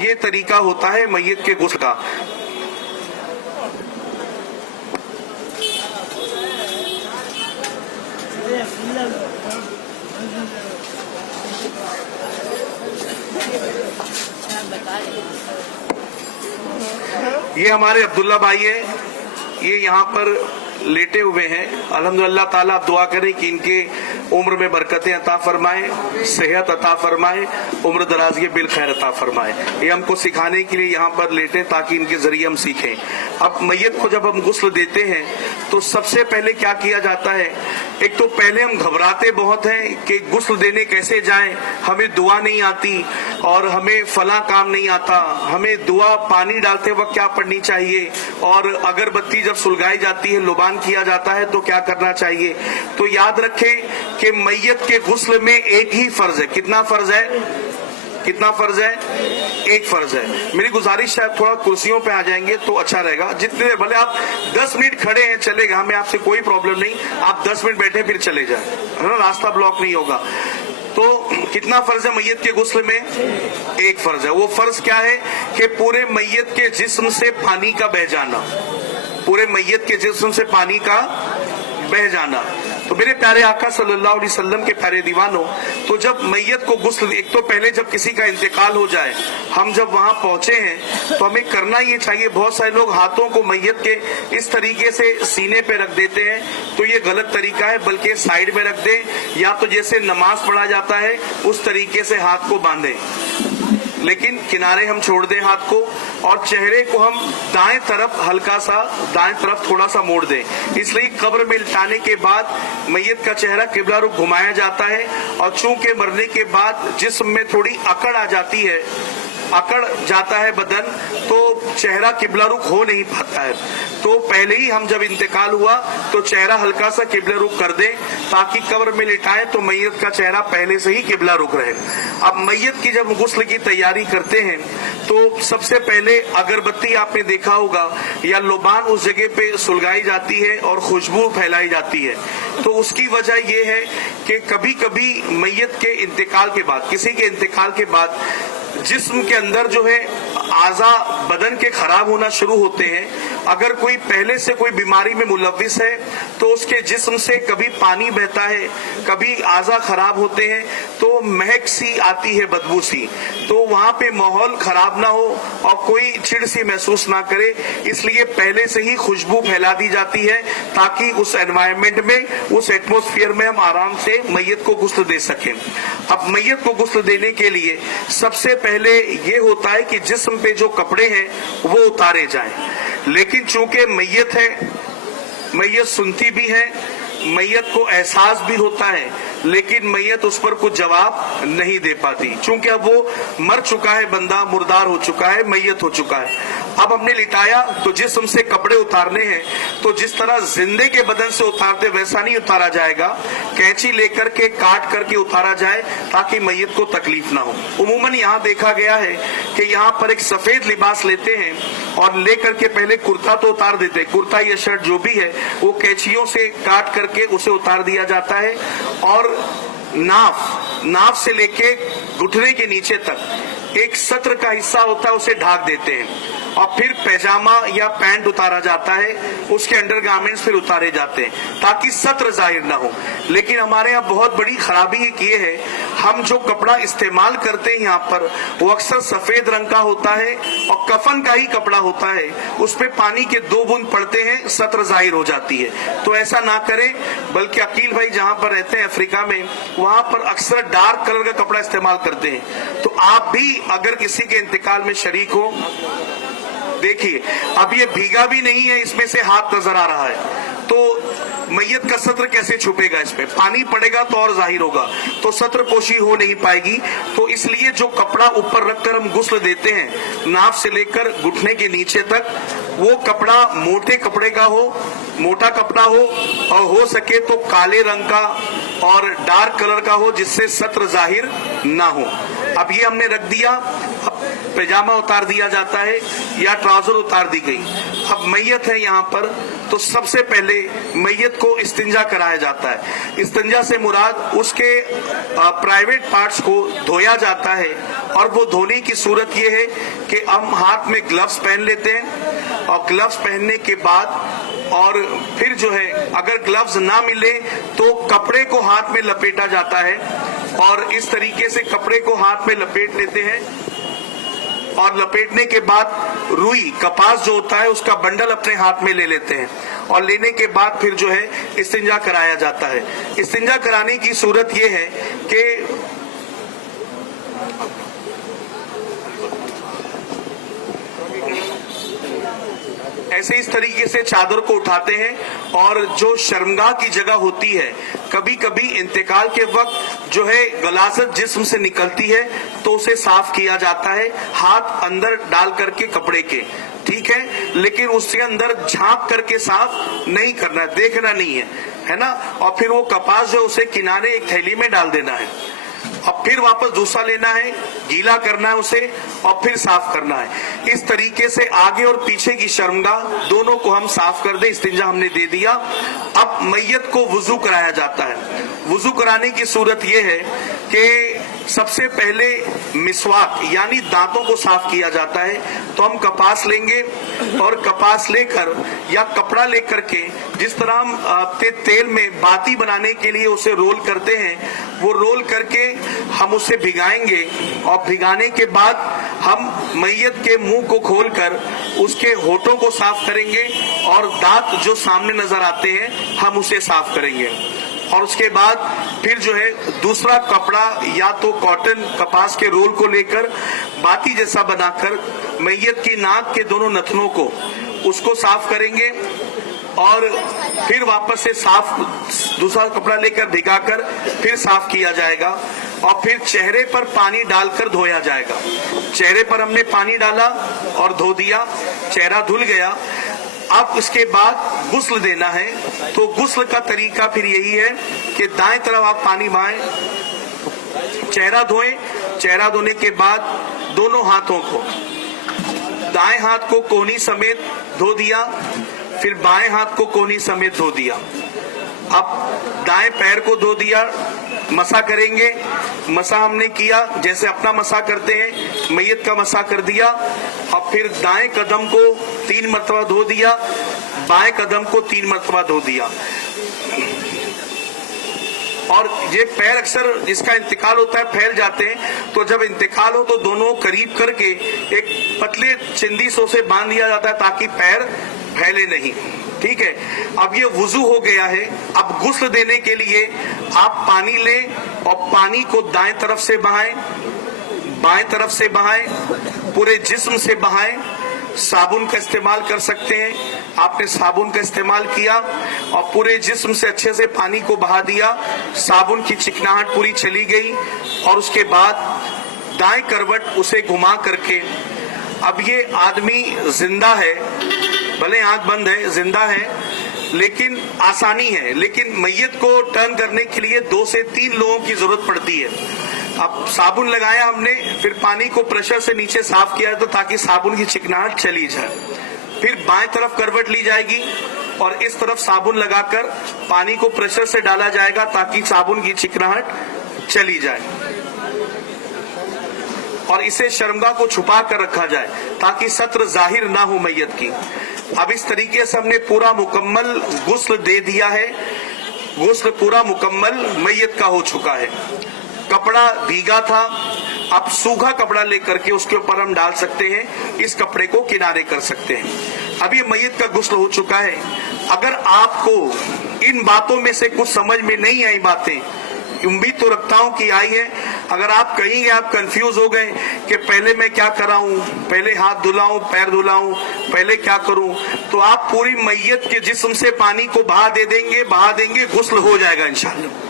یہ طریقہ ہوتا ہے میت کے غسل کا۔ یہ ہمارے عبداللہ بھائی ہیں، یہ یہاں پر لیٹے ہوئے ہیں۔ الحمدللہ تعالیٰ آپ دعا کریں کہ ان کے عمر میں برکتیں عطا فرمائے، صحت عطا فرمائے، عمر درازی بالخیر عطا فرمائے۔ یہ ہم کو سکھانے کے لیے یہاں پر لیٹے تاکہ ان کے ذریعے ہم سیکھیں۔ اب میت کو جب ہم غسل دیتے ہیں تو سب سے پہلے کیا کیا جاتا ہے؟ ایک تو پہلے ہم گھبراتے بہت ہیں کہ غسل دینے کیسے جائیں، ہمیں دعا نہیں آتی اور ہمیں فلاں کام نہیں آتا، ہمیں دعا پانی ڈالتے وقت کیا پڑھنی چاہیے، اور اگر بتی جب سلگائی جاتی ہے لبان کیا جاتا ہے تو کیا کرنا چاہیے۔ تو یاد رکھیں کہ میت کے غسل میں ایک ہی فرض ہے۔ کتنا فرض ہے؟ کتنا فرض ہے؟ ایک فرض ہے۔ میری گزارش ہے تھوڑا کرسیوں پہ آ جائیں گے تو اچھا رہے گا۔ جتنے بھلے آپ 10 منٹ کھڑے ہیں چلے گا، ہمیں آپ سے کوئی پرابلم نہیں، آپ 10 منٹ بیٹھے پھر چلے جائیں، راستہ بلاک نہیں ہوگا۔ تو کتنا فرض ہے میت کے غسل میں؟ ایک فرض ہے۔ وہ فرض کیا ہے کہ پورے میت کے جسم سے پانی کا بہہ جانا، پورے میت کے جسم سے پانی کا بہہ جانا۔ تو میرے پیارے آقا صلی اللہ علیہ وسلم کے پیارے دیوانوں، تو جب میت کو غسل، ایک تو پہلے جب کسی کا انتقال ہو جائے، ہم جب وہاں پہنچے ہیں تو ہمیں کرنا یہ چاہیے، بہت سارے لوگ ہاتھوں کو میت کے اس طریقے سے سینے پہ رکھ دیتے ہیں، تو یہ غلط طریقہ ہے، بلکہ سائیڈ میں رکھ دیں، یا تو جیسے نماز پڑھا جاتا ہے اس طریقے سے ہاتھ کو باندھیں، لیکن کنارے ہم چھوڑ دیں ہاتھ کو، اور چہرے کو ہم دائیں طرف ہلکا سا، دائیں طرف تھوڑا سا موڑ دیں۔ اس لیے قبر میں لٹانے کے بعد میت کا چہرہ قبلہ رخ گھمایا جاتا ہے، اور چونکہ مرنے کے بعد جسم میں تھوڑی اکڑ آ جاتی ہے، اکڑ جاتا ہے بدن، تو چہرہ قبلہ رخ ہو نہیں پاتا ہے۔ تو پہلے ہی ہم جب انتقال ہوا تو چہرہ ہلکا سا قبلہ رخ کر دیں تاکہ قبر میں لٹائیں تو میت کا چہرہ پہلے سے ہی قبلہ رخ رہے۔ اب میت کی جب غسل کی تیاری کرتے ہیں تو سب سے پہلے اگربتی آپ نے دیکھا ہوگا یا لبان اس جگہ پہ سلگائی جاتی ہے اور خوشبو پھیلائی جاتی ہے۔ تو اس کی وجہ یہ ہے کہ کبھی کبھی میت کے انتقال کے بعد، کسی کے انتقال کے بعد جسم کے اندر جو ہے اعضاء بدن کے خراب ہونا شروع ہوتے ہیں۔ اگر کوئی پہلے سے کوئی بیماری میں ملوث ہے تو اس کے جسم سے کبھی پانی بہتا ہے، کبھی اعضاء خراب ہوتے ہیں، تو مہک سی آتی ہے، بدبو سی، تو وہاں پہ ماحول خراب نہ ہو اور کوئی چڑ سی محسوس نہ کرے، اس لیے پہلے سے ہی خوشبو پھیلا دی جاتی ہے تاکہ اس انوائرمنٹ میں، اس ایٹموسفیئر میں ہم آرام سے میت کو غسل دے سکیں۔ اب میت کو غسل دینے کے لیے سب سے پہلے یہ ہوتا ہے کہ جسم پہ جو کپڑے ہیں وہ اتارے جائیں، لیکن چونکہ میت ہے، میت سنتی بھی ہے، میت کو احساس بھی ہوتا ہے، لیکن میت اس پر کچھ جواب نہیں دے پاتی، چونکہ اب وہ مر چکا ہے، بندہ مردار ہو چکا ہے، میت ہو چکا ہے۔ اب ہم نے لٹایا تو جسم سے کپڑے اتارنے ہیں، تو جس طرح زندے کے بدن سے اتارتے ویسا نہیں اتارا جائے گا، کینچی لے کر کے کاٹ کر کے اتارا جائے تاکہ میت کو تکلیف نہ ہو۔ عموماً یہاں دیکھا گیا ہے کہ یہاں پر ایک سفید لباس لیتے ہیں اور لے کر کے پہلے کرتا تو اتار دیتے، کرتا یا شرٹ جو بھی ہے وہ کینچیوں سے کاٹ کر کے اسے اتار دیا جاتا ہے، اور ناف سے لے کے گھٹنے کے نیچے تک ایک سطر کا حصہ ہوتا ہے اسے ڈھانک دیتے ہیں، اور پھر پیجامہ یا پینٹ اتارا جاتا ہے، اس کے انڈر گارمنٹس پھر اتارے جاتے ہیں تاکہ سطر ظاہر نہ ہو۔ لیکن ہمارے یہاں بہت بڑی خرابی یہ ہے، ہم جو کپڑا استعمال کرتے ہیں یہاں پر وہ اکثر سفید رنگ کا ہوتا ہے اور کفن کا ہی کپڑا ہوتا ہے، اس پہ پانی کے 2 بوند پڑتے ہیں، سطر ظاہر ہو جاتی ہے۔ تو ایسا نہ کریں، بلکہ عقیل بھائی جہاں پر رہتے ہیں افریقہ میں، وہاں پر اکثر ڈارک کلر کا کپڑا استعمال کرتے ہیں۔ تو آپ بھی اگر کسی کے انتقال میں شریک ہو، دیکھیے اب یہ بھیگا بھی نہیں ہے، اس میں سے ہاتھ نظر آ رہا ہے، تو میت کا سطر کیسے چھپے گا؟ اس پہ پانی پڑے گا تو اور ظاہر ہوگا، تو سطر پوشی ہو نہیں پائے گی۔ تو اس لیے جو کپڑا اوپر رکھ کر ہم غسل دیتے ہیں، ناف سے لے کر گھٹنے کے نیچے تک، وہ کپڑا موٹے کپڑے کا ہو، موٹا کپڑا ہو، اور ہو سکے تو کالے رنگ کا اور ڈارک کلر کا ہو جس سے سطر ظاہر نہ ہو۔ اب یہ ہم نے رکھ دیا، اب پیجامہ اتار دیا جاتا ہے یا ٹراؤزر اتار دی گئی۔ اب میت ہے یہاں پر، तो सबसे पहले मैयत को इस्तिंजा कराया जाता है। इस्तिंजा से मुराद उसके प्राइवेट पार्ट्स को धोया जाता है, और वो धोने की सूरत ये है कि हम हाथ में ग्लव्स पहन लेते हैं, और ग्लव्स पहनने के बाद और फिर जो है अगर ग्लव्स ना मिले तो कपड़े को हाथ में लपेटा जाता है, और इस तरीके से कपड़े को हाथ में लपेट लेते हैं, और लपेटने के बाद रुई कपास जो होता है उसका बंडल अपने हाथ में ले लेते हैं, और लेने के बाद फिर जो है इस्तिंजा कराया जाता है। इस्तिंजा कराने की सूरत ये है कि ऐसे इस तरीके से चादर को उठाते हैं, और जो शर्मगाह की जगह होती है, कभी कभी इंतकाल के वक्त जो है गलाजत जिस्म से निकलती है तो उसे साफ किया जाता है, हाथ अंदर डाल करके कपड़े के, ठीक है, लेकिन उसके अंदर झांक करके साफ नहीं करना, देखना नहीं है ना। और फिर वो कपास जो उसे किनारे एक थैली में डाल देना है, अब फिर वापस दूसरा लेना है, गीला करना है उसे, और फिर साफ करना है। इस तरीके से आगे और पीछे की शर्मगाह दोनों को हम साफ कर दे। इस्तिंजा हमने दे दिया। अब मैयत को वुजू कराया जाता है। वुजू कराने की सूरत यह है कि सबसे पहले मिसवाक यानी दांतों को साफ किया जाता है। तो हम कपास लेंगे, और कपास लेकर या कपड़ा लेकर के जिस तरह हम तेल में बाती बनाने के लिए उसे रोल करते हैं, वो रोल करके हम उसे भिगाएंगे, और भिगाने के बाद हम मैयत के मुंह को खोलकर उसके होठों को साफ करेंगे, और दांत जो सामने नजर आते हैं हम उसे साफ करेंगे। और उसके बाद फिर जो है दूसरा कपड़ा या तो कॉटन कपास के रोल को लेकर बाती जैसा बनाकर मैयत की नाक के दोनों नथनों को उसको साफ करेंगे, और फिर वापस से साफ दूसरा कपड़ा लेकर भिगाकर फिर साफ किया जाएगा, और फिर चेहरे पर पानी डालकर धोया जाएगा। चेहरे पर हमने पानी डाला और धो दिया, चेहरा धुल गया। अब इसके बाद गुस्ल देना है। तो गुस्ल का तरीका फिर यही है कि दाएं तरफ आप पानी बहाएं, चेहरा धोएं, चेहरा धोने के बाद दोनों हाथों को, दाएं हाथ को कोहनी समेत धो दिया, फिर बाएं हाथ को कोहनी समेत धो दिया। अब दाएं पैर को धो दिया, मसा करेंगे। मसा हमने किया जैसे अपना मसा करते हैं, मैयत का मसा कर दिया। अब फिर दाएं कदम को 3 मरतबा धो दिया, बाएं कदम को 3 मरतबा धो दिया। और ये पैर अक्सर जिसका इंतकाल होता है फैल जाते हैं, तो जब इंतकाल हो तो दोनों करीब करके एक पतले चिंदीसों से बांध दिया जाता है ताकि पैर फैले नहीं, ठीक है। अब ये वुजू हो गया है। अब गुस्ल देने के लिए आप पानी लें, और पानी को दाएं तरफ से बहाएं, बाएं तरफ से बहाएं, पूरे जिस्म से बहाएं। साबुन का इस्तेमाल कर सकते हैं, आपने साबुन का इस्तेमाल किया और पूरे जिस्म से अच्छे से पानी को बहा दिया, साबुन की चिकनाहट पूरी चली गई। और उसके बाद दाएं करवट उसे घुमा करके, अब ये आदमी जिंदा है, भले आंख बंद है, जिंदा है, लेकिन आसानी है। लेकिन मैयत को टर्न करने के लिए 2 से 3 लोगों की जरूरत पड़ती है। अब साबुन लगाया हमने, फिर पानी को प्रेशर से नीचे साफ किया तो ताकि साबुन की चिकनाहट चली जाए। फिर बाएं तरफ करवट ली जाएगी और इस तरफ साबुन लगाकर पानी को प्रेशर से डाला जाएगा ताकि साबुन की चिकनाहट चली जाए। और इसे शर्मगाह को छुपा कर रखा जाए ताकि सत्र जाहिर ना हो मैयत की। अब इस तरीके से हमने पूरा मुकम्मल गुस्ल दे दिया है। गुस्ल पूरा मुकम्मल मैयत का हो चुका है। कपड़ा भीगा था, अब सूखा कपड़ा लेकर के उसके ऊपर हम डाल सकते हैं, इस कपड़े को किनारे कर सकते हैं। अब ये मैयत का गुस्ल हो चुका है। अगर आपको इन बातों में से कुछ समझ में नहीं आई बातें, उम्मीद तो रखता हूं कि आई है। अगर आप कहेंगे आप कंफ्यूज हो गए कि पहले मैं क्या कराऊं, पहले हाथ धुलाऊं, पैर धुलाऊं, पहले क्या करूं, तो आप पूरी मैयत के जिस्म से पानी को बहा देंगे, गुस्ल हो जाएगा इंशाल्लाह,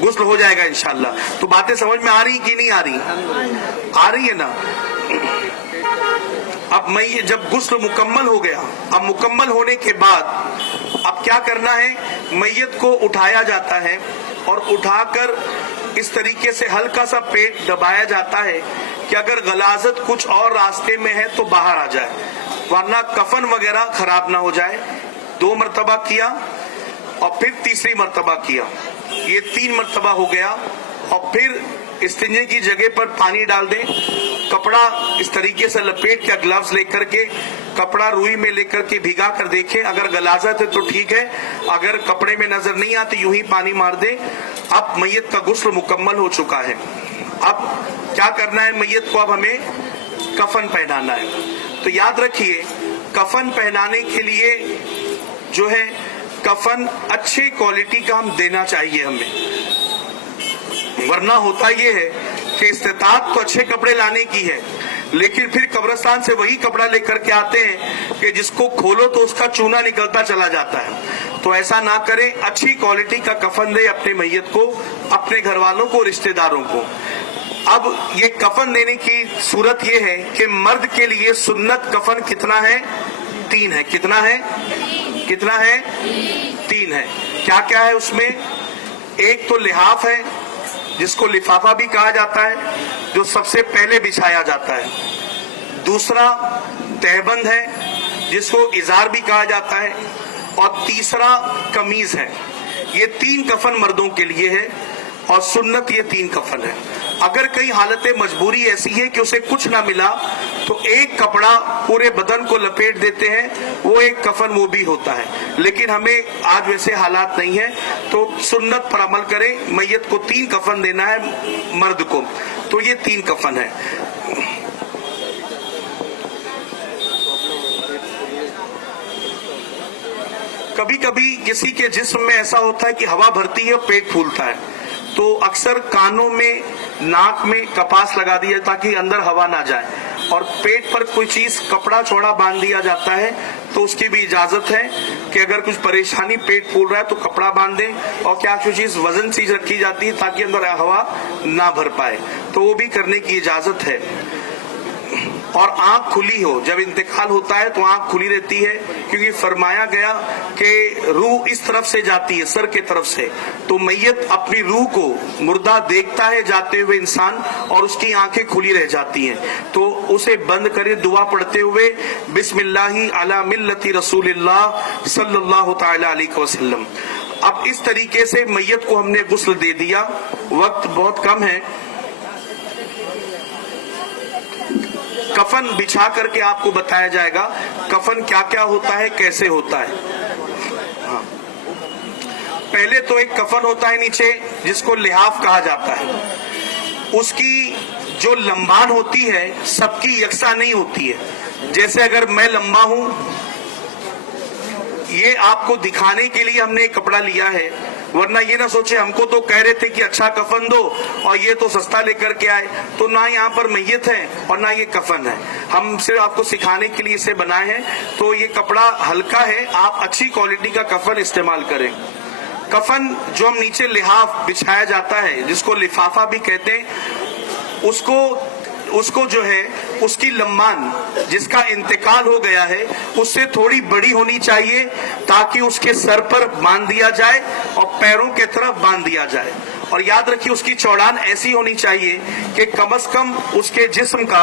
गुस्ल हो जाएगा इंशाल्लाह। तो बातें समझ में आ रही कि नहीं आ रही? आ रही है ना। अब मैयत जब गुस्ल मुकम्मल हो गया, अब मुकम्मल होने के बाद अब क्या करना है, मैयत को उठाया जाता है और उठाकर इस तरीके से हल्का सा पेट दबाया जाता है कि अगर गलाजत कुछ और रास्ते में है तो बाहर आ जाए, वरना कफन वगैरह खराब ना हो जाए। 2 मरतबा किया और फिर तीसरी मरतबा किया, ये 3 मरतबा हो गया। और फिर इस्तिंजे की जगह पर पानी डाल दें, कपड़ा इस तरीके से लपेट के, ग्लव्स लेकर के, कपड़ा रुई में लेकर के भिगा कर देखें, अगर गलाजत है तो ठीक है, अगर कपड़े में नजर नहीं आती यूं ही पानी मार दे। अब मैयत का गुस्ल मुकम्मल हो चुका है। अब क्या करना है, मैयत को अब हमें कफन पहनाना है। तो याद रखिए, कफन पहनाने के लिए जो है कफन अच्छी क्वालिटी का हम देना चाहिए हमें, वरना होता ये है कि इस्तेताअत तो अच्छे कपड़े लाने की है, लेकिन फिर कब्रिस्तान से वही कपड़ा लेकर के आते हैं कि जिसको खोलो तो उसका चूना निकलता चला जाता है। तो ऐसा ना करें, अच्छी क्वालिटी का कफन दे अपने मैयत को, अपने घर वालों को, रिश्तेदारों को। अब ये कफन देने की सूरत ये है कि मर्द के लिए सुन्नत कफन कितना है, 3 है। कितना है, कितना है, 3 है। क्या क्या है उसमें, एक तो लिहाफ है जिसको लिफाफा भी कहा जाता है, जो सबसे पहले बिछाया जाता है। दूसरा तहबंद है जिसको इजार भी कहा जाता है, और तीसरा कमीज है। ये 3 कफन मर्दों के लिए है और सुन्नत ये 3 कफन है। अगर कई हालतें मजबूरी ऐसी है कि उसे कुछ ना मिला तो एक कपड़ा पूरे बदन को लपेट देते हैं, वो एक कफन वो भी होता है। लेकिन हमें आज वैसे हालात नहीं है, तो सुन्नत पर अमल करें। मैयत को 3 कफन देना है मर्द को, तो ये 3 कफन है। कभी कभी किसी के जिस्म में ऐसा होता है कि हवा भरती है और पेट फूलता है, तो अक्सर कानों में, नाक में कपास लगा दिया ताकि अंदर हवा ना जाए, और पेट पर कोई चीज, कपड़ा चौड़ा बांध दिया जाता है। तो उसकी भी इजाजत है कि अगर कुछ परेशानी, पेट फूल रहा है तो कपड़ा बांध दें, और क्या कुछ चीज वजन चीज रखी जाती है ताकि अंदर हवा ना भर पाए, तो वो भी करने की इजाजत है। और आंख खुली हो, जब इंतकाल होता है तो आंख खुली रहती है, क्योंकि फरमाया गया कि रूह इस तरफ से जाती है, सर के तरफ से। तो मैयत अपनी रूह को, मुर्दा देखता है जाते हुए इंसान, और उसकी आंखें खुली रह जाती हैं। तो उसे बंद करे दुआ पढ़ते हुए, बिस्मिल्लाहि अला मिल्लति रसूलिल्लाह सल्लल्लाहु तआला अलैहि वसल्लम। अब इस तरीके से मैयत को हमने गुस्ल दे दिया। वक्त बहुत कम है, कफन बिछा करके आपको बताया जाएगा कफन क्या क्या होता है, कैसे होता है। हाँ। पहले तो एक कफन होता है नीचे जिसको लिहाफ कहा जाता है। उसकी जो लंबान होती है सबकी यकसा नहीं होती है। जैसे अगर मैं लंबा हूं, ये आपको दिखाने के लिए हमने एक कपड़ा लिया है, वरना ये ना सोचे हमको तो कह रहे थे कि अच्छा कफन दो और ये तो सस्ता लेकर के आए। तो ना यहाँ पर मैयत है और ना ये कफन है, हम सिर्फ आपको सिखाने के लिए इसे बनाए हैं। तो ये कपड़ा हल्का है, आप अच्छी क्वालिटी का कफन इस्तेमाल करें। कफन जो हम नीचे लिहाफ बिछाया जाता है, जिसको लिफाफा भी कहते हैं, उसको जो है उसकी लम्बान, जिसका इंतकाल हो गया है, उससे थोड़ी बड़ी होनी चाहिए ताकि उसके सर पर बांध दिया जाए और पैरों के तरफ बांध दिया जाए। और याद रखिए उसकी चौड़ान ऐसी होनी चाहिए कि कम से कम उसके जिस्म का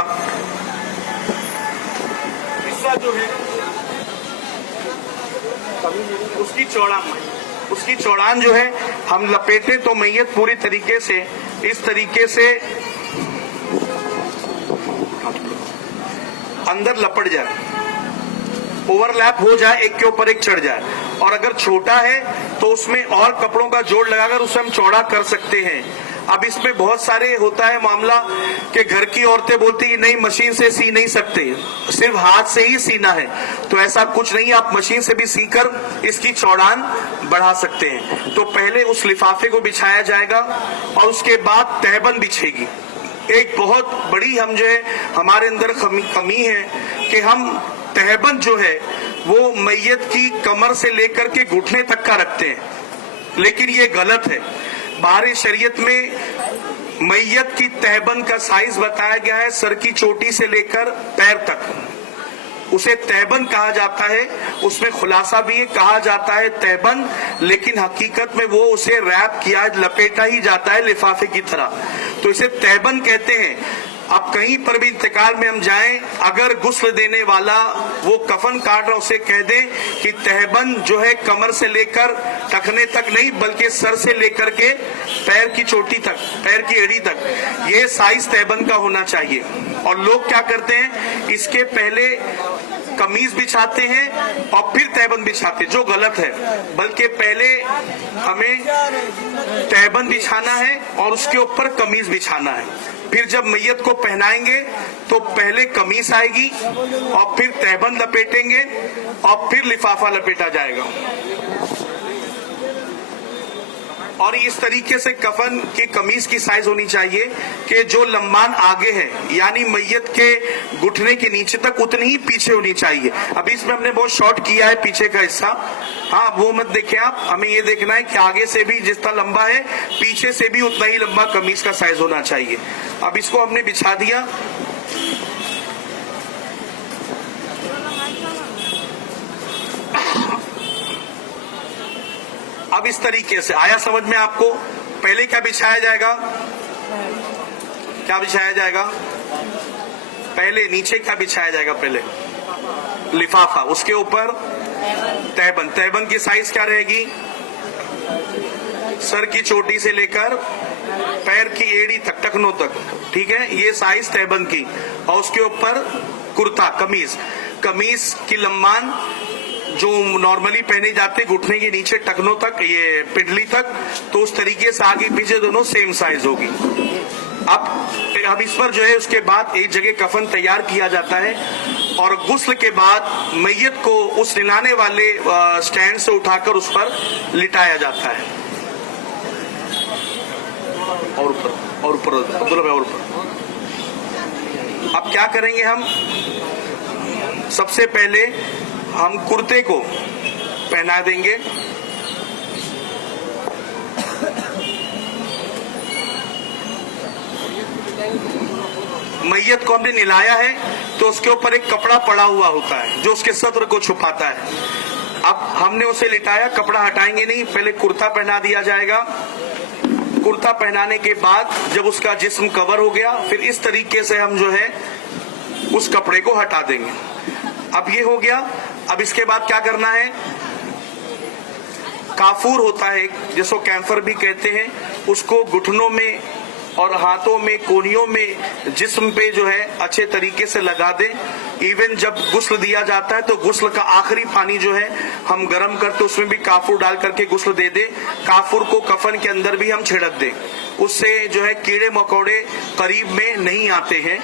हिस्सा जो है, उसकी चौड़ान जो है हम लपेटे तो मैयत पूरी तरीके से इस तरीके से अंदर लपट जाए, ओवरलैप हो जाए, एक के ऊपर एक चढ़ जाए। और अगर छोटा है तो उसमें और कपड़ों का जोड़ लगाकर उसे हम चौड़ा कर सकते हैं। अब इसमें बहुत सारे होता है मामला कि घर की औरतें बोलती है नहीं मशीन से सी नहीं सकते, सिर्फ हाथ से ही सीना है। तो ऐसा कुछ नहीं, आप मशीन से भी सीकर इसकी चौड़ान बढ़ा सकते हैं। तो पहले उस लिफाफे को बिछाया जाएगा और उसके बाद तहबंद बिछेगी। एक बहुत बड़ी हम जो है हमारे अंदर कमी है कि हम तहबंद जो है वो मैयत की कमर से लेकर के घुटने तक का रखते हैं, लेकिन ये गलत है। बाहरी शरीयत में मैयत की तहबंद का साइज बताया गया है सर की चोटी से लेकर पैर तक, उसे तहबंद कहा जाता है। उसमें खुलासा भी कहा जाता है तहबंद, लेकिन हकीकत में वो उसे रैप किया, लपेटा ही जाता है लिफाफे की तरह, तो इसे तहबंद कहते हैं। अब कहीं पर भी इंतकाल में हम जाएं, अगर गुस्ल देने वाला वो कफन काट रहा उसे कह दे कि तहबंद जो है कमर से लेकर टखने तक नहीं बल्कि सर से लेकर के पैर की चोटी तक, पैर की एड़ी तक, ये साइज तहबंद का होना चाहिए। और लोग क्या करते हैं, इसके पहले कमीज बिछाते हैं और फिर तहबंद बिछाते हैं, जो गलत है। बल्कि पहले हमें तहबंद बिछाना है और उसके ऊपर कमीज बिछाना है। फिर जब मैयत को पहनाएंगे तो पहले कमीज आएगी और फिर तहबंद लपेटेंगे और फिर लिफाफा लपेटा जाएगा। और इस तरीके से कफन की कमीज की साइज होनी चाहिए कि जो लंबान आगे है, यानी मैयत के घुटने के नीचे तक, उतनी ही पीछे होनी चाहिए। अभी इसमें हमने बहुत शॉर्ट किया है पीछे का हिस्सा, हाँ वो मत देखें आप। हमें ये देखना है कि आगे से भी जितना लंबा है पीछे से भी उतना ही लंबा कमीज का साइज होना चाहिए। अब इसको हमने बिछा दिया। अब इस तरीके से आया समझ में आपको। पहले क्या बिछाया जाएगा, क्या बिछाया जाएगा पहले, नीचे क्या बिछाया जाएगा पहले, लिफाफा, उसके ऊपर तहबंद। तहबंद की साइज क्या रहेगी, सर की चोटी से लेकर पैर की एड़ी तक, टखनों तक, ठीक है, ये साइज तहबंद की। और उसके ऊपर कुर्ता, कमीज, कमीज की लंबान जो नॉर्मली पहने जाते घुटने के नीचे टखनों तक, ये पिंडली तक, तो उस तरीके से आगे पीछे दोनों सेम साइज होगी। अब इस पर जो है उसके बाद एक जगह कफन तैयार किया जाता है और गुस्ल के बाद मैयत को उस निलाने वाले स्टैंड से उठाकर उस पर लिटाया जाता है। और ऊपर अब्दुल्ला भाई, और ऊपर। अब क्या करेंगे हम, सबसे पहले हम कुर्ते को पहना देंगे। मैयत को हमने निलाया है तो उसके ऊपर एक कपड़ा पड़ा हुआ होता है जो उसके सत्र को छुपाता है। अब हमने उसे लिटाया, कपड़ा हटाएंगे नहीं, पहले कुर्ता पहना दिया जाएगा। कुर्ता पहनाने के बाद जब उसका जिस्म कवर हो गया, फिर इस तरीके से हम जो है उस कपड़े को हटा देंगे। अब ये हो गया। अब इसके बाद क्या करना है, काफूर होता है जिसको कैंफर भी कहते हैं, उसको घुटनों में और हाथों में, कोहनियों में, जिस्म पे जो है अच्छे तरीके से लगा दें। इवन जब गुस्ल दिया जाता है तो गुस्ल का आखिरी पानी जो है हम गर्म करते उसमें भी काफूर डाल करके गुस्ल दे दें। काफूर को कफन के अंदर भी हम छिड़क दें, उससे जो है कीड़े मकोड़े करीब में नहीं आते हैं।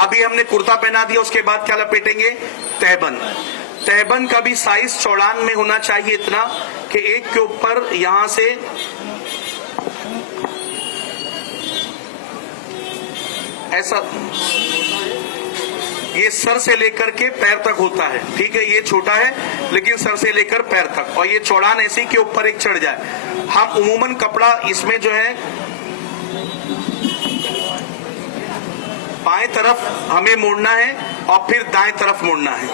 अभी हमने कुर्ता पहना दिया, उसके बाद क्या लपेटेंगे, तहबंद। तहबंद का भी साइज चौड़ान में होना चाहिए इतना कि एक के ऊपर यहां से ऐसा, ये सर से लेकर के पैर तक होता है, ठीक है, ये छोटा है लेकिन सर से लेकर पैर तक, और ये चौड़ान ऐसी के ऊपर एक चढ़ जाए। हम उमूमन कपड़ा इसमें जो है बाएं तरफ हमें मोड़ना है और फिर दाएं तरफ मोड़ना है।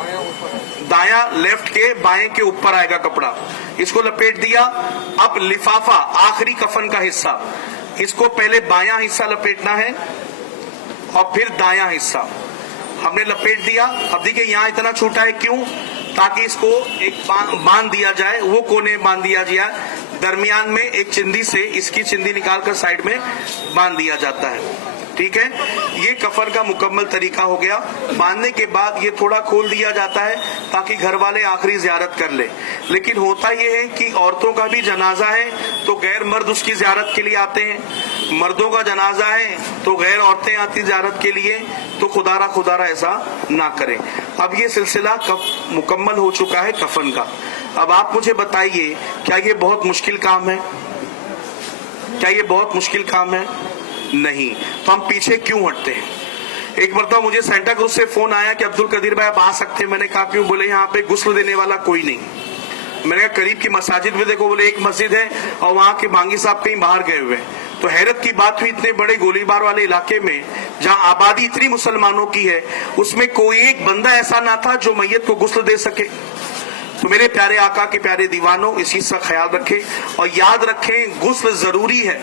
दाया लेफ्ट के बाएं के ऊपर आएगा कपड़ा, इसको लपेट दिया। अब लिफाफा, आखिरी कफन का हिस्सा, इसको पहले बायां हिस्सा लपेटना है और फिर दायां हिस्सा हमने लपेट दिया। अब देखिए यहाँ इतना छोटा है, क्यों, ताकि इसको एक बांध दिया जाए, वो कोने बांध दिया जाए, दरमियान में एक चिंदी से इसकी चिंदी निकालकर साइड में बांध दिया जाता है, ठीक है। ये कफन का मुकम्मल तरीका हो गया। बांधने के बाद ये थोड़ा खोल दिया जाता है ताकि घर वाले आखिरी जियारत कर ले। लेकिन होता ये है कि औरतों का भी जनाजा है तो गैर मर्द उसकी जियारत के लिए आते हैं, मर्दों का जनाजा है तो गैर औरतें आती जियारत के लिए, तो खुदारा ऐसा ना करें। अब ये सिलसिला मुकम्मल हो चुका है कफन का। अब आप मुझे बताइए, क्या ये बहुत मुश्किल काम है, क्या ये बहुत मुश्किल काम है? नहीं। तो हम पीछे क्यों हटते हैं? एक मरतबा मुझे सेंटा क्रूज से फोन आया कि अब्दुल कदीर भाई आप आ सकते हैं। मैंने कहा क्यों? बोले यहाँ पे गुस्ल देने वाला कोई नहीं। मैंने कहा करीब की मसाजिद में देखो, बोले एक मस्जिद है और वहाँ के बांगी साहब कहीं बाहर गए हुए हैं। तो हैरत की बात हुई, इतने बड़े गोलीबार वाले इलाके में जहाँ आबादी इतनी मुसलमानों की है, उसमें कोई एक बंदा ऐसा ना था जो मैयत को गुस्ल दे सके। तो मेरे प्यारे आका के प्यारे दीवानों, इस चीज का ख्याल रखें और याद रखें गुस्ल जरूरी है।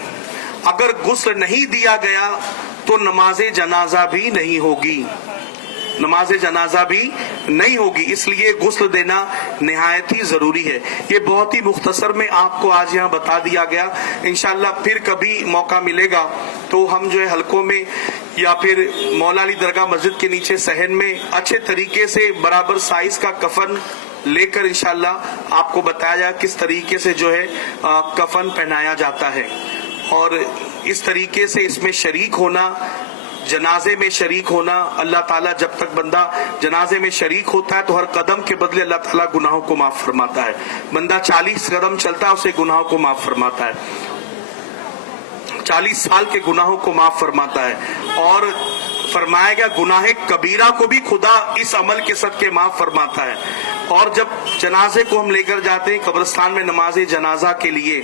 अगर गुस्ल नहीं दिया गया तो नमाज जनाजा भी नहीं होगी, नमाज जनाजा भी नहीं होगी। इसलिए गुस्ल देना निहायत ही जरूरी है। ये बहुत ही मुख्तसर में आपको आज यहाँ बता दिया गया। इंशाल्लाह फिर कभी मौका मिलेगा तो हम जो है हलकों में या फिर मौला अली दरगाह मस्जिद के नीचे सहन में अच्छे तरीके से बराबर साइज का कफन लेकर इंशाल्लाह आपको बताया जाए किस तरीके से जो है कफन पहनाया जाता है। और इस तरीके से इसमें शरीक होना, जनाजे में शरीक होना, अल्लाह ताला जब तक बंदा जनाजे में शरीक होता है तो हर कदम के बदले अल्लाह ताला गुनाहों को माफ फरमाता है। बंदा 40 कदम चलता है उसे गुनाहों को माफ फरमाता है, 40 साल के गुनाहों को माफ फरमाता है। और फरमाया गया गुनाह कबीरा को भी खुदा इस अमल के सदके माफ फरमाता है। और जब जनाजे को हम लेकर जाते हैं कब्रिस्तान में नमाज जनाजा के लिए,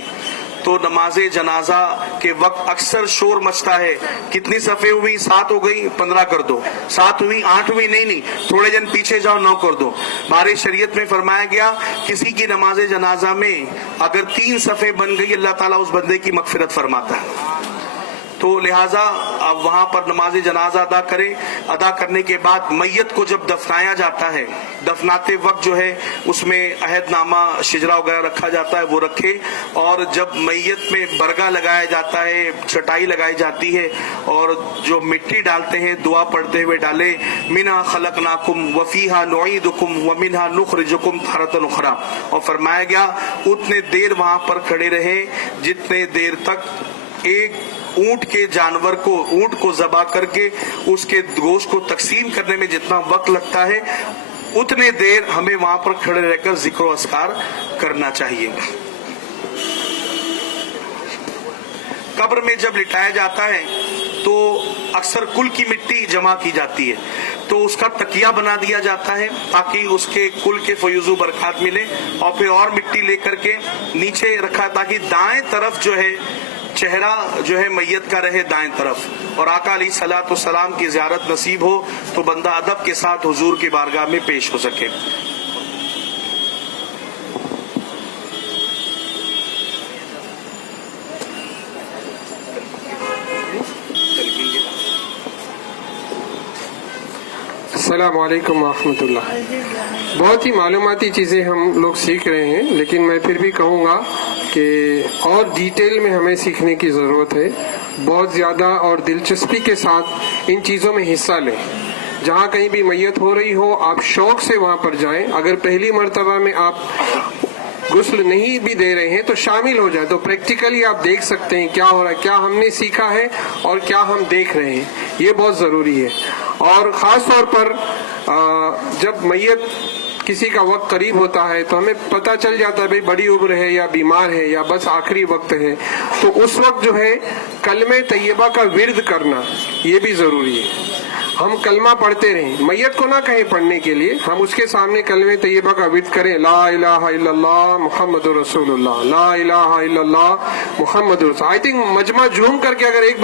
तो नमाज जनाजा के वक्त अक्सर शोर मचता है, कितनी सफ़े हुई, 7 हो गई, 15 कर दो, 7 हुई, 8 हुई, नहीं, थोड़े जन पीछे जाओ, 9 कर दो। हमारे शरीयत में फरमाया गया किसी की नमाज जनाजा में अगर 3 सफ़े बन गई अल्लाह ताला उस बंदे की मगफिरत फरमाता है। तो लिहाजा अब वहां पर नमाज जनाजा अदा करें। अदा करने के बाद मैयत को जब दफनाया जाता है, दफनाते वक्त जो है उसमें अहदनामा शिजरा वगैरह रखा जाता है, वो रखे। और जब मैयत में बरगा लगाया जाता है, चटाई लगाई जाती है और जो मिट्टी डालते हैं दुआ पढ़ते हुए डाले, मिना खलकनाकुम वफीहा नुईदुकुम व मिनहा नुखरिजुकुम तारतन उखरा। और फरमाया गया उतने देर वहां पर खड़े रहे जितने देर तक एक ऊंट के जानवर को, ऊंट को ज़बा करके उसके गोश्त को तकसीम करने में जितना वक्त लगता है उतने देर हमें वहां पर खड़े रहकर जिक्र और अस्कार करना चाहिए। कब्र में जब लिटाया जाता है तो अक्सर कुल की मिट्टी जमा की जाती है, तो उसका तकिया बना दिया जाता है ताकि उसके कुल के फयूजु बरकत मिले। और फिर और मिट्टी लेकर के नीचे रखा ताकि दाएं तरफ जो है चेहरा जो है मैयत का रहे दाएं तरफ, और आका अलैहिस्सलातु वस्सलाम की ज़ियारत नसीब हो तो बंदा अदब के साथ हुजूर की बारगाह में पेश हो सके। अस्सलामु अलैकुम रहमतुल्लाह। बहुत ही मालूमाती चीज़ें हम लोग सीख रहे हैं, लेकिन मैं फिर भी कहूँगा कि और डिटेल में हमें सीखने की ज़रूरत है। बहुत ज़्यादा और दिलचस्पी के साथ इन चीज़ों में हिस्सा लें। जहाँ कहीं भी मैयत हो रही हो आप शौक से वहाँ पर जाएं। अगर पहली मर्तबा में आप गुस्ल नहीं भी दे रहे हैं तो शामिल हो जाए, तो प्रैक्टिकली आप देख सकते हैं क्या हो रहा है, क्या हमने सीखा है और क्या हम देख रहे हैं। ये बहुत ज़रूरी है। और ख़ास तौर पर जब मैयत किसी का वक्त करीब होता है तो हमें पता चल जाता है भाई बड़ी उम्र है या बीमार है या बस आखिरी वक्त है, तो उस वक्त जो है कलमे तैयबा का विर्द करना ये भी ज़रूरी है। हम कलमा पढ़ते रहें, मैयत को ना कहें पढ़ने के लिए, हम उसके सामने कलमे तैयबा का विर्द करें, ला इलाहा इल्लल्लाह मुहम्मदुर रसूलुल्लाह, ला इलाहा इल्लल्लाह मुहम्मदुर रसूलुल्लाह। आई थिंक मजमा झूम करके अगर एक